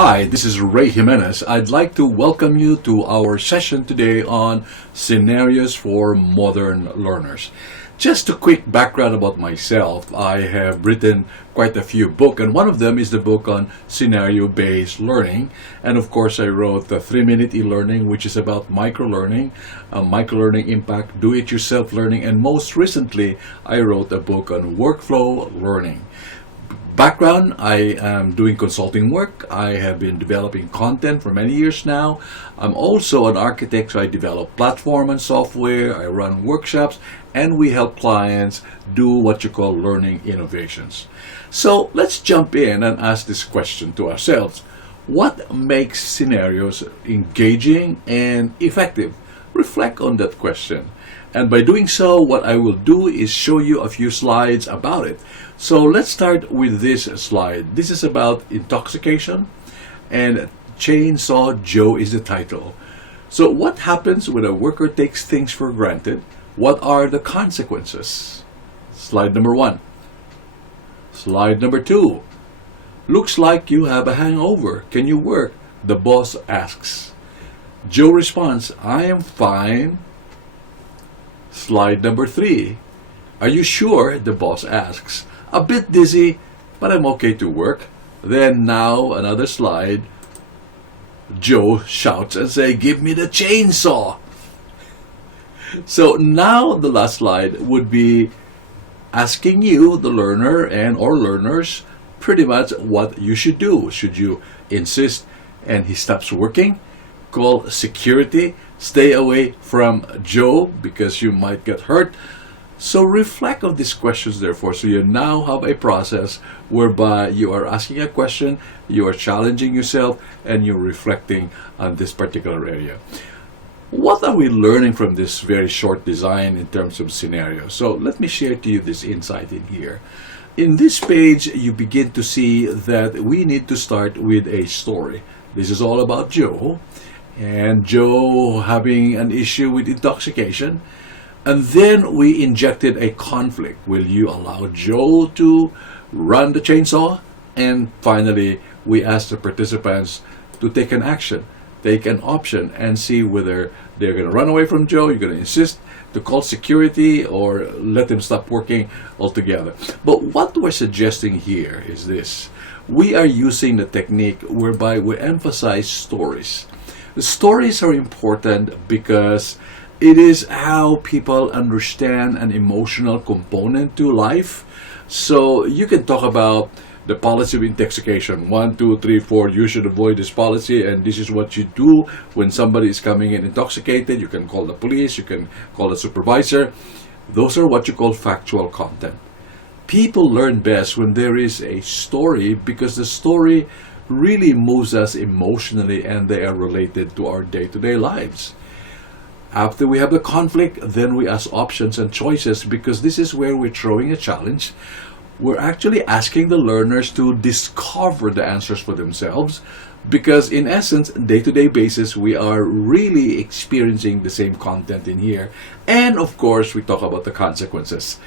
Hi, this is Ray Jimenez. I'd like to welcome you to our session today on scenarios for modern learners. Just a quick background about myself. I have written quite a few books, and one of them is the book on scenario-based learning. And of course, I wrote the 3-Minute eLearning, which is about microlearning, microlearning impact, do-it-yourself learning, and most recently, I wrote a book on workflow learning. Background, I am doing consulting work. I have been developing content for many years now. I'm also an architect, so I develop platform and software. I run workshops, and we help clients do what you call learning innovations. So let's jump in and ask this question to ourselves. What makes scenarios engaging and effective? Reflect on that question. And by doing so, what I will do is show you a few slides about it. So let's start with this slide. This is about intoxication, and Chainsaw Joe is the title. So what happens when a worker takes things for granted? What are the consequences? Slide number 1. Slide number 2. Looks like you have a hangover. Can you work? The boss asks. Joe responds, I am fine. Slide number 3. Are you sure? The boss asks. A bit dizzy, but I'm okay to work. Then now another slide. Joe shouts and says, give me the chainsaw. So now the last slide would be asking you, the learner and or learners, pretty much what you should do. Should you insist and he stops working? Call security. Stay away from Joe because you might get hurt. So reflect on these questions, therefore. So you now have a process whereby you are asking a question, you are challenging yourself, and you're reflecting on this particular area. What are we learning from this very short design in terms of scenarios? So let me share to you this insight in here. In this page, you begin to see that we need to start with a story. This is all about Joe, and Joe having an issue with intoxication. And then we injected a conflict. Will you allow Joe to run the chainsaw? And finally, we asked the participants to take an action, take an option, and see whether they're going to run away from Joe, you're going to insist to call security, or let them stop working altogether. But what we're suggesting here is this. We are using the technique whereby we emphasize stories. The stories are important because it is how people understand an emotional component to life. So you can talk about the policy of intoxication. 1, 2, 3, 4, you should avoid this policy, and this is what you do when somebody is coming in intoxicated. You can call the police, you can call the supervisor. Those are what you call factual content. People learn best when there is a story because the story really moves us emotionally and they are related to our day-to-day lives. After we have the conflict, then we ask options and choices because this is where we're throwing a challenge. We're actually asking the learners to discover the answers for themselves because in essence, day-to-day basis, we are really experiencing the same content in here. And of course, we talk about the consequences.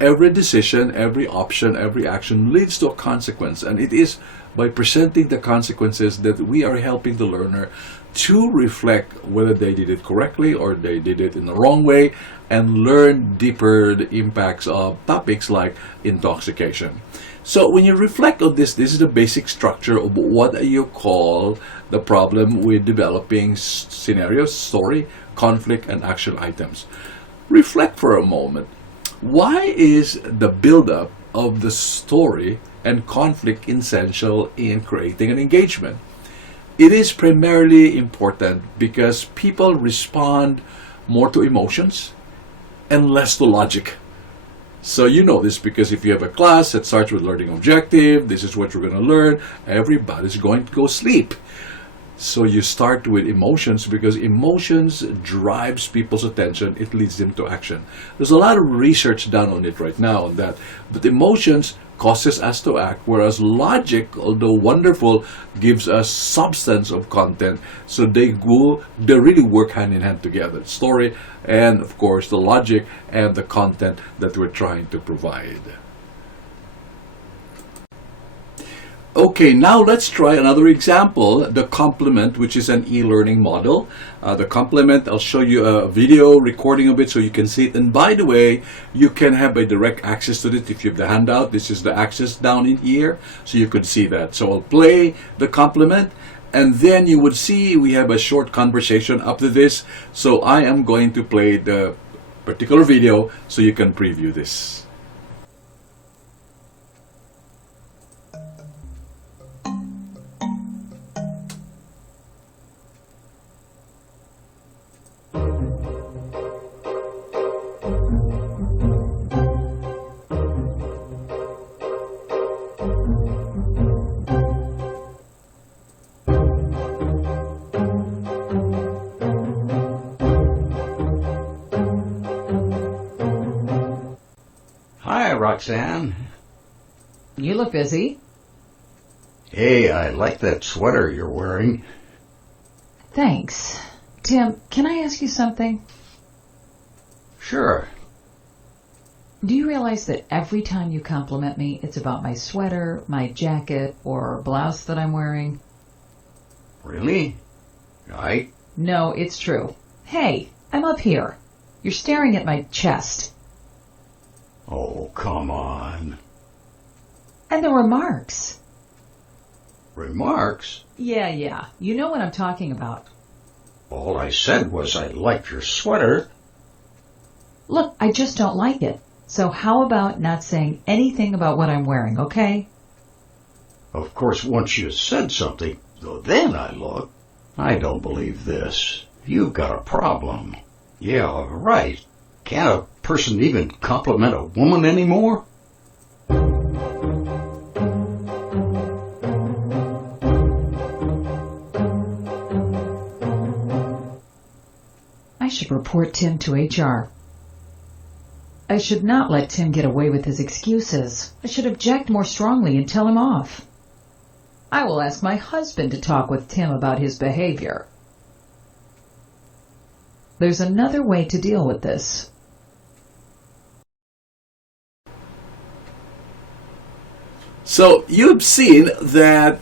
Every decision, every option, every action leads to a consequence, and it is by presenting the consequences that we are helping the learner to reflect whether they did it correctly or they did it in the wrong way and learn deeper the impacts of topics like intoxication. So when you reflect on this is the basic structure of what you call the problem with developing scenarios, story, conflict, and action items. Reflect for a moment. Why is the build-up of the story and conflict essential in creating an engagement? It is primarily important because people respond more to emotions and less to logic. So you know this because if you have a class that starts with learning objective, this is what you're going to learn, everybody's going to go sleep. So you start with emotions because emotions drives people's attention. It leads them to action. There's a lot of research done on it right now on that. But emotions causes us to act, whereas logic, although wonderful, gives us substance of content. So they really work hand in hand together. Story and of course the logic and the content that we're trying to provide. Okay, now let's try another example, the complement, which is an e-learning model. The complement, I'll show you a video recording of it so you can see it. And by the way, you can have a direct access to it if you have the handout. This is the access down in here, so you could see that. So I'll play the complement, and then you would see we have a short conversation up to this. So I am going to play the particular video so you can preview this. Hi, Roxanne. You look busy. Hey, I like that sweater you're wearing. Thanks. Tim, can I ask you something? Sure. Do you realize that every time you compliment me, it's about my sweater, my jacket, or blouse that I'm wearing? Really? No, it's true. Hey, I'm up here. You're staring at my chest. Oh, come on. And the remarks. Remarks? Yeah. You know what I'm talking about. All I said was I liked your sweater. Look, I just don't like it. So how about not saying anything about what I'm wearing, okay? Of course, once you said something, though then I look. I don't believe this. You've got a problem. Yeah, right. Can't a person even compliment a woman anymore? I should report Tim to HR. I should not let Tim get away with his excuses. I should object more strongly and tell him off. I will ask my husband to talk with Tim about his behavior. There's another way to deal with this. So you've seen that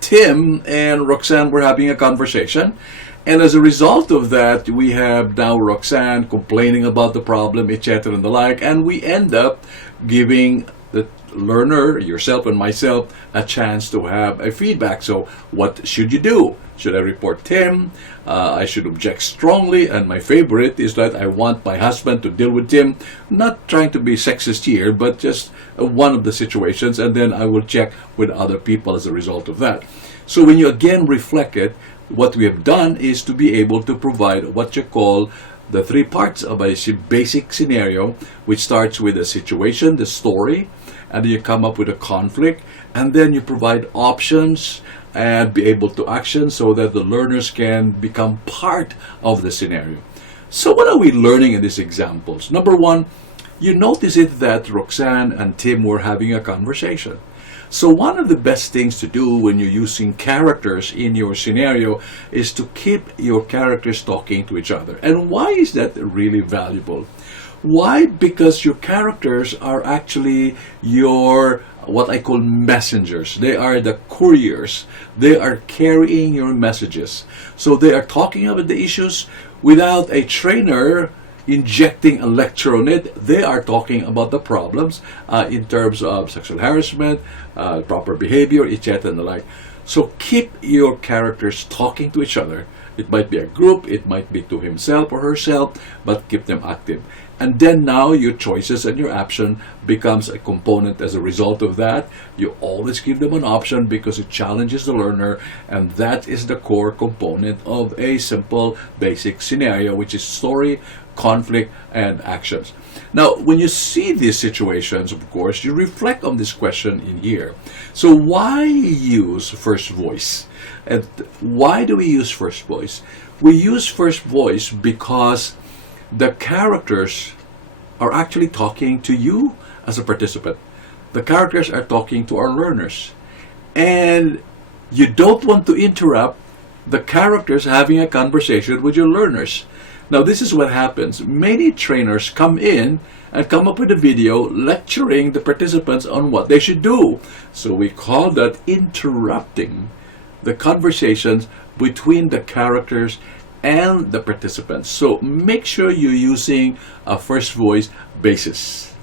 Tim and Roxanne were having a conversation, and as a result of that, we have now Roxanne complaining about the problem, etc. and the like, and we end up giving the learner, yourself and myself, a chance to have a feedback. So what should you do? Should I report Tim? I should object strongly, and my favorite is that I want my husband to deal with Tim. Not trying to be sexist here, but just one of the situations, and then I will check with other people as a result of that. So when you again reflect it, what we have done is to be able to provide what you call the three parts of a basic scenario, which starts with a situation, the story, and then you come up with a conflict, and then you provide options and be able to action so that the learners can become part of the scenario. So what are we learning in these examples? Number one, you notice it that Roxanne and Tim were having a conversation. So one of the best things to do when you're using characters in your scenario is to keep your characters talking to each other. And why is that really valuable? Why? Because your characters are actually your, what I call messengers. They are the couriers. They are carrying your messages. So they are talking about the issues without a trainer injecting a lecture on it. They are talking about the problems in terms of sexual harassment, proper behavior, etc. and the like. So keep your characters talking to each other. It might be a group, it might be to himself or herself, but keep them active. And then now your choices and your action becomes a component as a result of that. You always give them an option because it challenges the learner, and that is the core component of a simple basic scenario, which is story, conflict, and actions. Now, when you see these situations, of course, you reflect on this question in here. So why use first voice? And why do we use first voice? We use first voice because the characters are actually talking to you as a participant. The characters are talking to our learners. And you don't want to interrupt the characters having a conversation with your learners, Now, this is what happens. Many trainers come in and come up with a video lecturing the participants on what they should do. So we call that interrupting the conversations between the characters and the participants. So make sure you're using a first voice basis.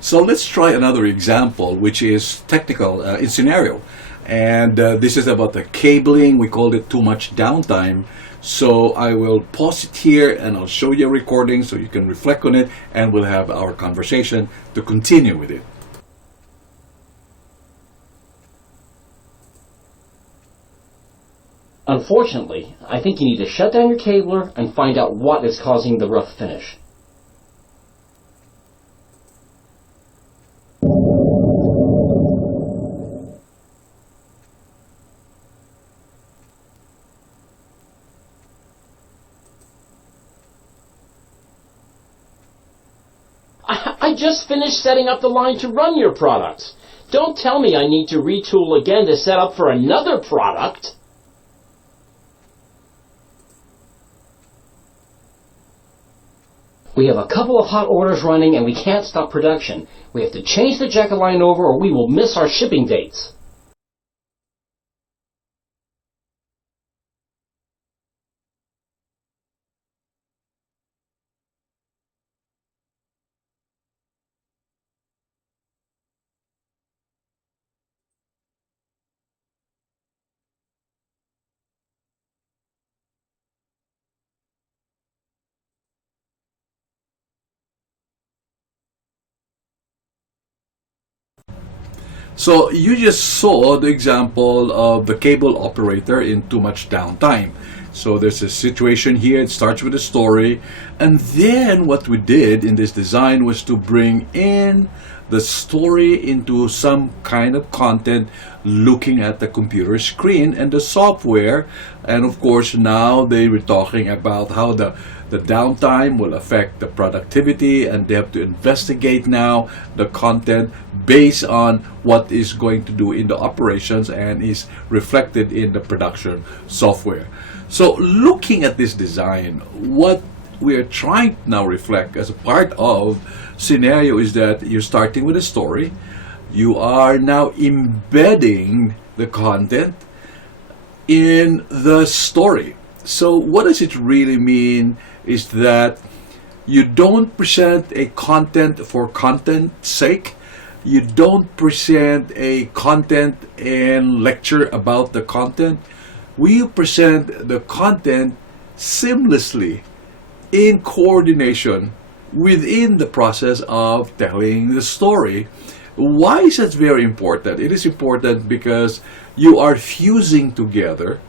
So let's try another example, which is technical in scenario. And this is about the cabling. We called it too much downtime. So I will pause it here and I'll show you a recording so you can reflect on it, and we'll have our conversation to continue with it. Unfortunately, I think you need to shut down your cabler and find out what is causing the rough finish. I just finished setting up the line to run your product. Don't tell me I need to retool again to set up for another product. We have a couple of hot orders running and we can't stop production. We have to change the jacket line over or we will miss our shipping dates. So you just saw the example of the cable operator in too much downtime. So there's a situation here, it starts with a story, and then what we did in this design was to bring in the story into some kind of content looking at the computer screen and the software. And of course now they were talking about how the downtime will affect the productivity, and they have to investigate now the content based on what is going to do in the operations and is reflected in the production software. So looking at this design, what we are trying to now reflect as a part of scenario is that you're starting with a story. You are now embedding the content in the story. So what does it really mean is that you don't present a content for content's sake. You don't present a content and lecture about the content. We present the content seamlessly in coordination within the process of telling the story. Why is that very important? It is important because you are fusing together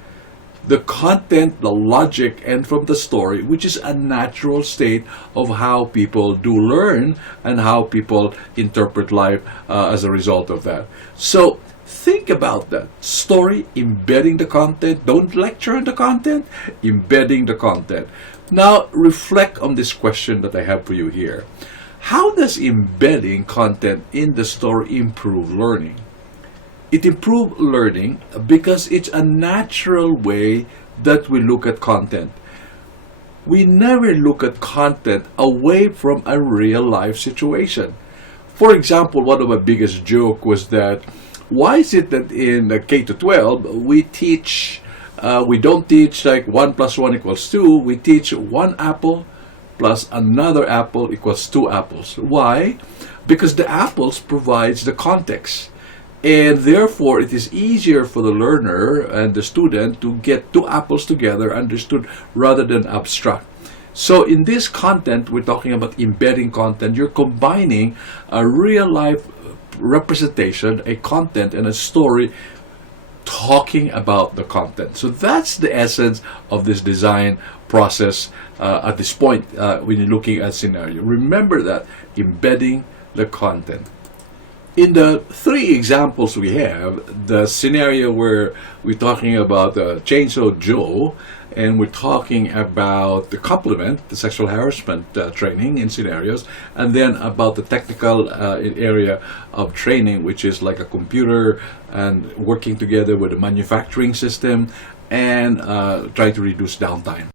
the content, the logic, and from the story, which is a natural state of how people do learn and how people interpret life as a result of that. So think about that. Story, embedding the content. Don't lecture on the content, embedding the content. Now reflect on this question that I have for you here. How does embedding content in the story improve learning? It improves learning because it's a natural way that we look at content. We never look at content away from a real life situation. For example, one of my biggest joke was that why is it that in the K to 12 we don't teach like 1 plus 1 equals 2. We teach 1 apple plus another apple equals 2 apples. Why? Because the apples provides the context. And therefore, it is easier for the learner and the student to get 2 apples together understood rather than abstract. So in this content, we're talking about embedding content. You're combining a real life representation, a content, and a story talking about the content. So that's the essence of this design process at this point when you're looking at scenario. Remember that, embedding the content. In the 3 examples we have, the scenario where we're talking about Chainsaw Joe, and we're talking about the complement, the sexual harassment training in scenarios, and then about the technical area of training, which is like a computer and working together with a manufacturing system and trying to reduce downtime.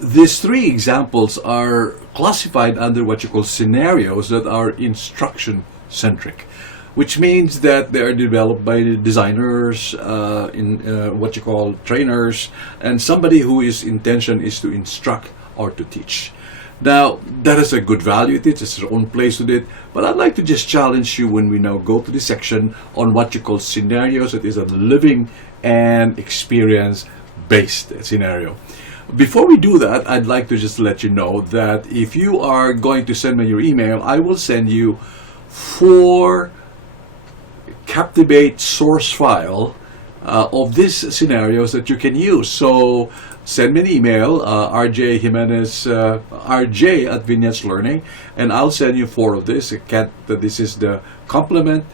these three examples are classified under what you call scenarios that are instruction centric, which means that they are developed by designers, what you call trainers, and somebody whose intention is to instruct or to teach. Now, that is a good value. It is its own place with it. But I'd like to just challenge you when we now go to this section on what you call scenarios. It is a living and experience-based scenario. Before we do that, I'd like to just let you know that if you are going to send me your email, I will send you 4 Captivate source file of these scenarios that you can use. So send me an email, RJ Jimenez, RJ at Jimenez Learning, and I'll send you 4 of this. This is the complement.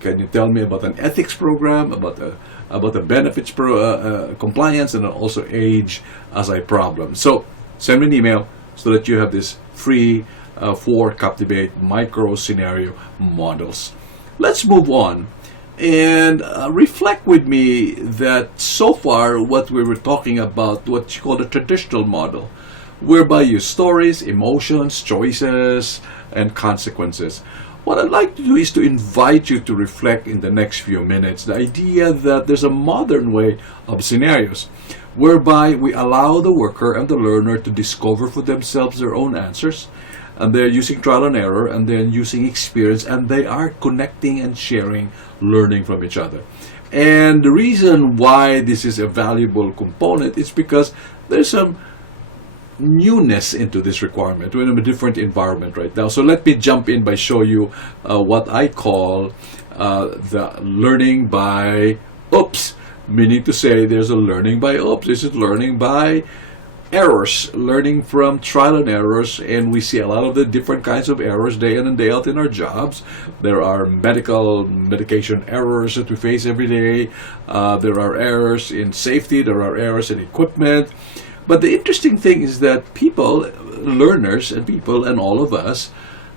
Can you tell me about an ethics program, about the benefits compliance, and also age as a problem? So send me an email so that you have this free 4 Captivate micro scenario models. Let's move on and reflect with me that so far what we were talking about, what you call the traditional model, whereby you use stories, emotions, choices, and consequences. What I'd like to do is to invite you to reflect in the next few minutes the idea that there's a modern way of scenarios whereby we allow the worker and the learner to discover for themselves their own answers, and they're using trial and error, and then using experience, and they are connecting and sharing, learning from each other. And the reason why this is a valuable component is because there's some newness into this requirement. We're in a different environment right now. So let me jump in by show you what I call the learning by oops, meaning to say there's a learning by oops. This is learning by errors, learning from trial and errors, and we see a lot of the different kinds of errors day in and day out in our jobs. There are medication errors that we face every day. There are errors in safety. There are errors in equipment. But the interesting thing is that people, learners and people, and all of us,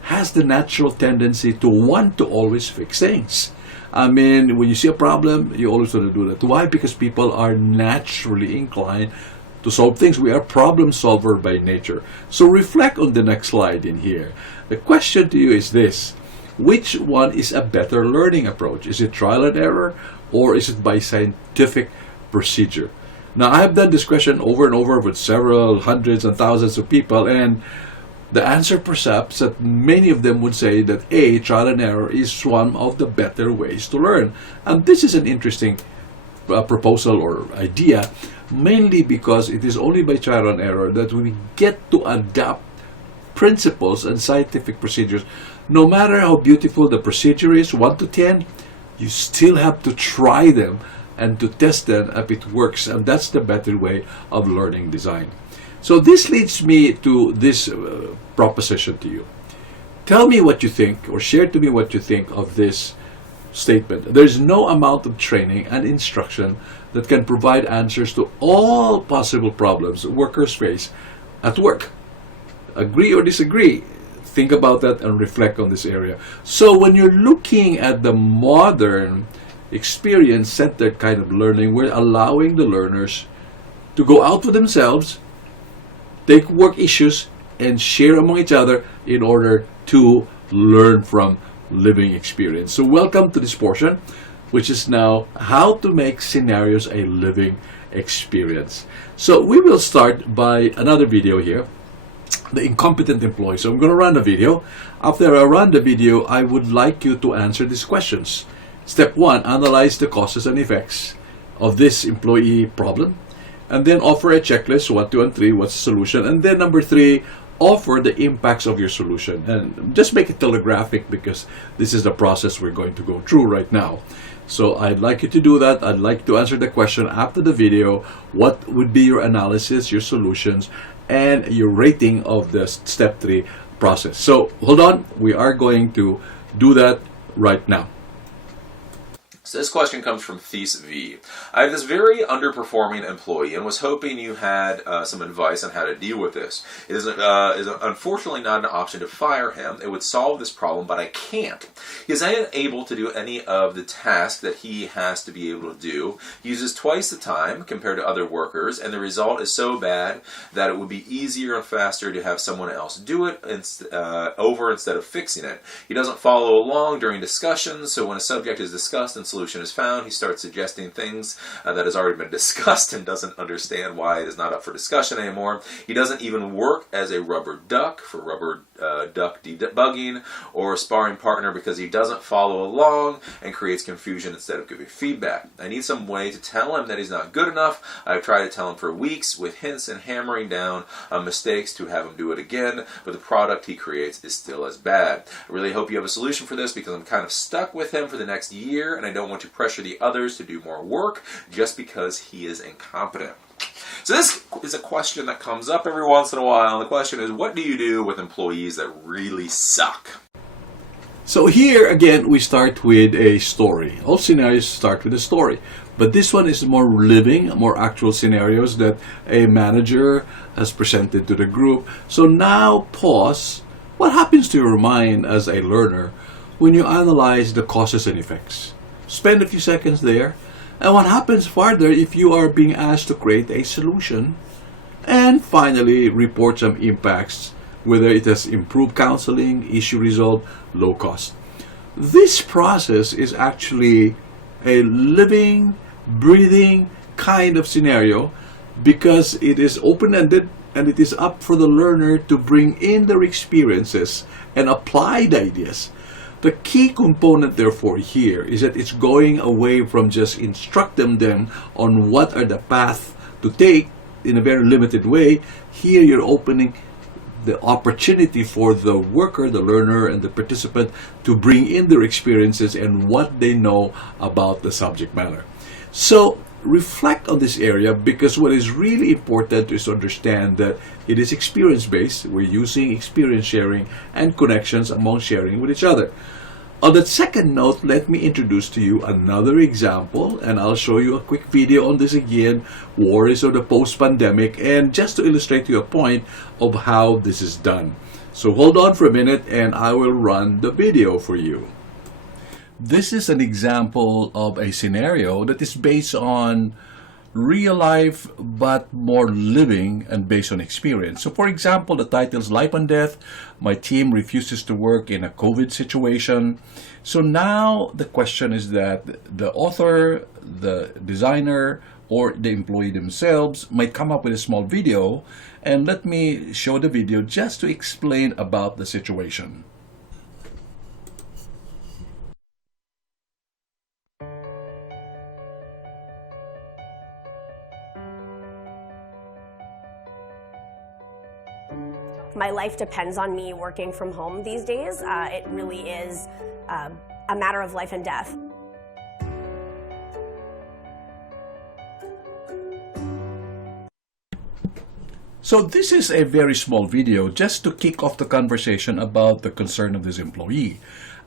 has the natural tendency to want to always fix things. I mean, when you see a problem, you always want to do that. Why? Because people are naturally inclined to solve things. We are problem solver by nature. So reflect on the next slide in here. The question to you is this: which one is a better learning approach? Is it trial and error, or is it by scientific procedure? Now, I have done this question over and over with several hundreds and thousands of people, and the answer perhaps that many of them would say that trial and error is one of the better ways to learn. And this is an interesting proposal or idea, mainly because it is only by trial and error that we get to adapt principles and scientific procedures. No matter how beautiful the procedure is, 1 to 10, you still have to try them and to test them if it works, and that's the better way of learning design. So this leads me to this proposition to you. Tell me what you think, or share to me what you think of this statement. There's no amount of training and instruction that can provide answers to all possible problems workers face at work. Agree or disagree? Think about that and reflect on this area. So when you're looking at the modern experience-centered kind of learning, we're allowing the learners to go out for themselves, take work issues, and share among each other in order to learn from living experience. So welcome to this portion, which is now how to make scenarios a living experience. So we will start by another video here, the incompetent employee. So I'm going to run a video. After I run the video, I would like you to answer these questions. Step 1, analyze the causes and effects of this employee problem, and then offer a checklist, 1, 2, and 3, what's the solution, and then number 3, offer the impacts of your solution. And just make it telegraphic because this is the process we're going to go through right now. So I'd like you to do that. I'd like to answer the question after the video: what would be your analysis, your solutions, and your rating of the step 3 process? So hold on, we are going to do that right now. So this question comes from Thies V. I have this very underperforming employee and was hoping you had some advice on how to deal with this. It is unfortunately not an option to fire him. It would solve this problem, but I can't. He is unable to do any of the tasks that he has to be able to do. He uses twice the time compared to other workers, and the result is so bad that it would be easier and faster to have someone else do it over instead of fixing it. He doesn't follow along during discussions, so when a subject is discussed and solution is found, he starts suggesting things that has already been discussed and doesn't understand why it is not up for discussion anymore. He doesn't even work as a rubber duck for rubber duck debugging or a sparring partner because he doesn't follow along and creates confusion instead of giving feedback. I need some way to tell him that he's not good enough. I've tried to tell him for weeks with hints and hammering down on mistakes to have him do it again, but the product he creates is still as bad. I really hope you have a solution for this because I'm kind of stuck with him for the next year and I don't want to pressure the others to do more work just because he is incompetent. So this is a question that comes up every once in a while. And the question is, what do you do with employees that really suck? So here again, we start with a story. All scenarios start with a story. But this one is more living, more actual scenarios that a manager has presented to the group. So now pause. What happens to your mind as a learner when you analyze the causes and effects? Spend a few seconds there. And what happens further if you are being asked to create a solution? And finally, report some impacts, whether it has improved counseling, issue resolved, low cost. This process is actually a living, breathing kind of scenario because it is open-ended and it is up for the learner to bring in their experiences and apply the ideas. The key component, therefore, here is that it's going away from just instructing them on what are the paths to take in a very limited way. Here, you're opening the opportunity for the worker, the learner, and the participant to bring in their experiences and what they know about the subject matter. So, reflect on this area because what is really important is to understand that it is experience-based. We're using experience sharing and connections among sharing with each other. On that second note, let me introduce to you another example, and I'll show you a quick video on this again, worries of the post-pandemic, and just to illustrate to you a point of how this is done. So hold on for a minute and I will run the video for you. This is an example of a scenario that is based on real life but more living and based on experience. So for example, the title is Life and Death. My team refuses to work in a COVID situation. So now the question is that the author, the designer, or the employee themselves might come up with a small video, and let me show the video just to explain about the situation. My life depends on me working from home these days. It really is a matter of life and death. So this is a very small video just to kick off the conversation about the concern of this employee.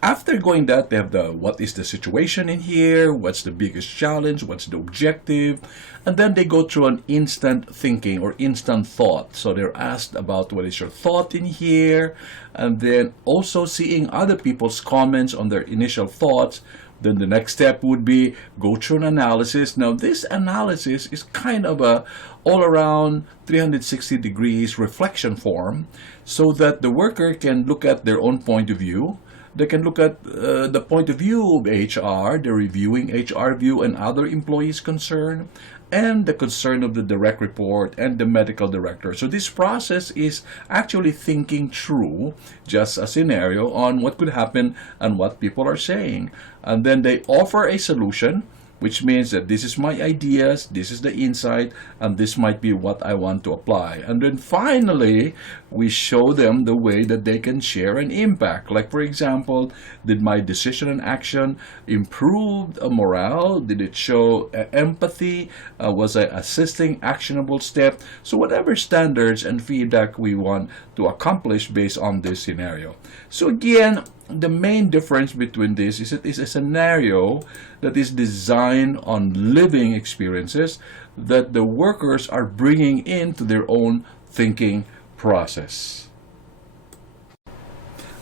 After going that, they have the what is the situation in here, what's the biggest challenge, what's the objective, and then they go through an instant thinking or instant thought. So they're asked about what is your thought in here, and then also seeing other people's comments on their initial thoughts. Then the next step would be go through an analysis. Now this analysis is kind of a all-around 360 degrees reflection form so that the worker can look at their own point of view. They can look at the point of view of HR, the reviewing HR view and other employees' concern, and the concern of the direct report and the medical director. So this process is actually thinking through just a scenario on what could happen and what people are saying. And then they offer a solution, which means that this is my ideas, this is the insight, and this might be what I want to apply. And then finally, we show them the way that they can share an impact. Like for example, did my decision and action improve morale? Did it show empathy? Was I assisting actionable step? So whatever standards and feedback we want to accomplish based on this scenario. So again, the main difference between this is it is a scenario that is designed on living experiences that the workers are bringing into their own thinking process.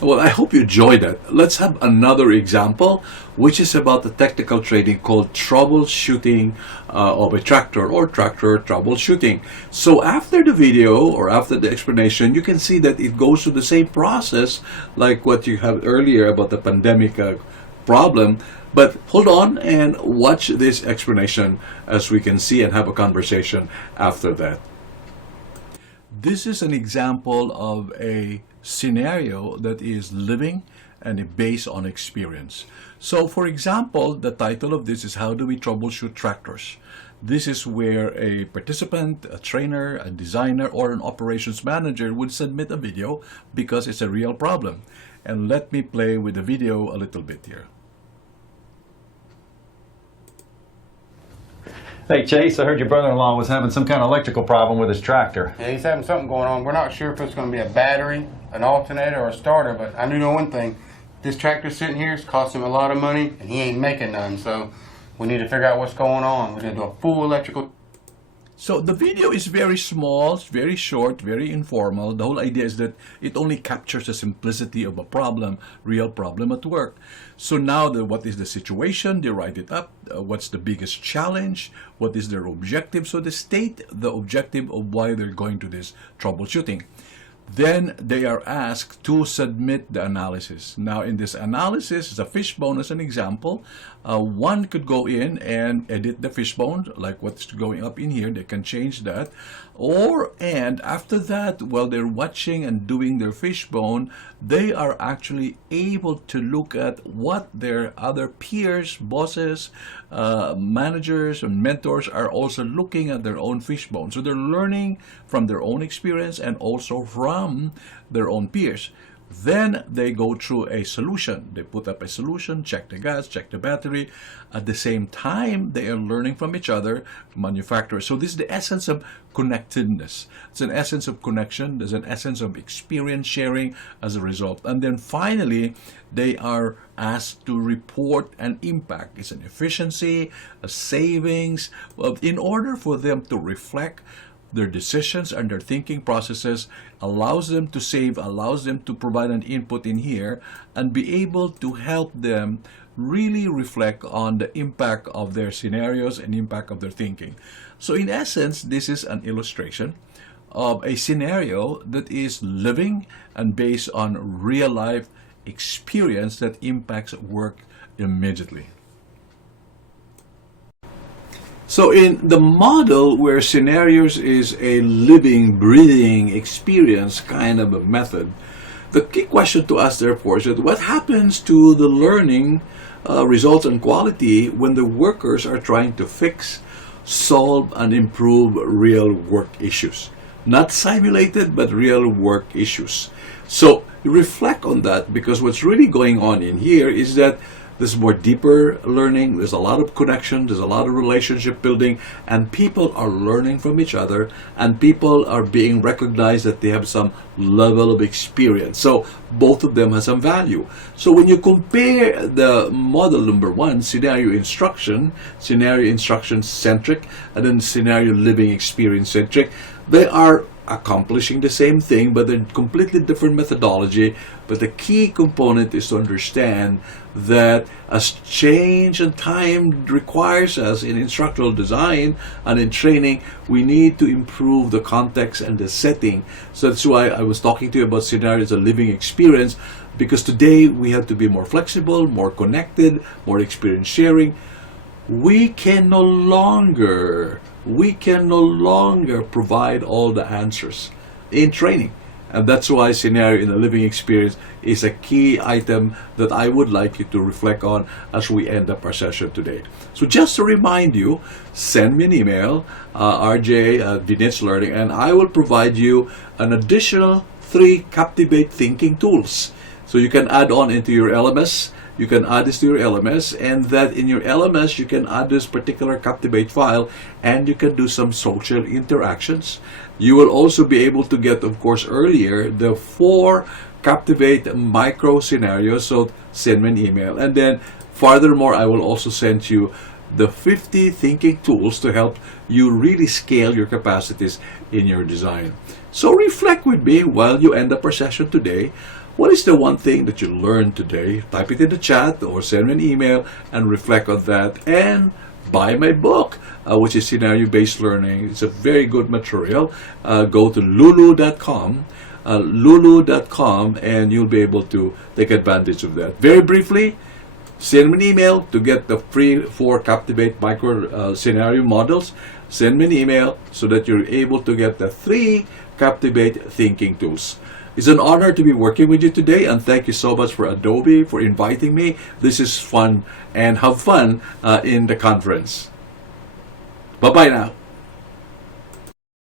Well, I hope you enjoyed that. Let's have another example, which is about the technical training called troubleshooting of a tractor, or tractor troubleshooting. So after the video or after the explanation, you can see that it goes through the same process like what you have earlier about the pandemic problem. But hold on and watch this explanation as we can see and have a conversation after that. This is an example of a scenario that is living and based on experience. So for example, the title of this is How Do We Troubleshoot Tractors? This is where a participant, a trainer, a designer, or an operations manager would submit a video because it's a real problem. And let me play with the video a little bit here. Hey Chase, I heard your brother-in-law was having some kind of electrical problem with his tractor. Yeah, he's having something going on. We're not sure if it's going to be a battery, an alternator, or a starter, but I do know one thing. This tractor sitting here is costing him a lot of money, and he ain't making none, so we need to figure out what's going on. We're going to do a full electrical. So the video is very small, it's very short, very informal. The whole idea is that it only captures the simplicity of a problem, real problem at work. So now what is the situation? They write it up. What's the biggest challenge? What is their objective? So they state the objective of why they're going to this troubleshooting. Then they are asked to submit the analysis. Now in this analysis, it's a fishbone as an example. One could go in and edit the fishbone, like what's going up in here. They can change that. And after that, while they're watching and doing their fishbone, they are actually able to look at what their other peers, bosses, managers, and mentors are also looking at their own fishbone. So they're learning from their own experience and also from their own peers. Then they go through a solution. They put up a solution, check the gas, check the battery. At the same time, they are learning from each other, manufacturers. So this is the essence of connectedness. It's an essence of connection. There's an essence of experience sharing as a result. And then finally, they are asked to report an impact. It's an efficiency, a savings, in order for them to reflect their decisions and their thinking processes, allows them to save, allows them to provide an input in here, and be able to help them really reflect on the impact of their scenarios and impact of their thinking. So in essence, this is an illustration of a scenario that is living and based on real life experience that impacts work immediately. So in the model where scenarios is a living, breathing experience kind of a method, the key question to ask therefore is that what happens to the learning results and quality when the workers are trying to fix, solve, and improve real work issues? Not simulated, but real work issues. So reflect on that, because what's really going on in here is that there's more deeper learning, there's a lot of connection, there's a lot of relationship building, and people are learning from each other, and people are being recognized that they have some level of experience. So both of them have some value. So when you compare the model number one, scenario instruction centric, and then scenario living experience centric, they are accomplishing the same thing, but they're completely different methodology. But the key component is to understand that as change and time requires us in instructional design and in training, we need to improve the context and the setting. So that's why I was talking to you about scenarios, a living experience, because today we have to be more flexible, more connected, more experience sharing. We can no longer provide all the answers in training. And that's why scenario in a living experience is a key item that I would like you to reflect on as we end up our session today. So just to remind you, send me an email, rj@Jimenez Learning, and I will provide you an additional 3 Captivate thinking tools. So you can add on into your LMS. You can add this to your LMS, and that in your LMS you can add this particular Captivate file, and you can do some social interactions. You will also be able to get, of course, earlier the 4 Captivate micro scenarios. So send me an email. And then furthermore, I will also send you the 50 thinking tools to help you really scale your capacities in your design. So reflect with me while you end up our session today. What is the one thing that you learned today? Type it in the chat or send me an email and reflect on that. And buy my book, which is Scenario-Based Learning. It's a very good material. Go to lulu.com, and you'll be able to take advantage of that. Very briefly, send me an email to get the free 4 Captivate micro scenario models. Send me an email so that you're able to get the 3 Captivate thinking tools. It's an honor to be working with you today, and thank you so much for Adobe for inviting me. This is fun, and have fun in the conference. Bye-bye now.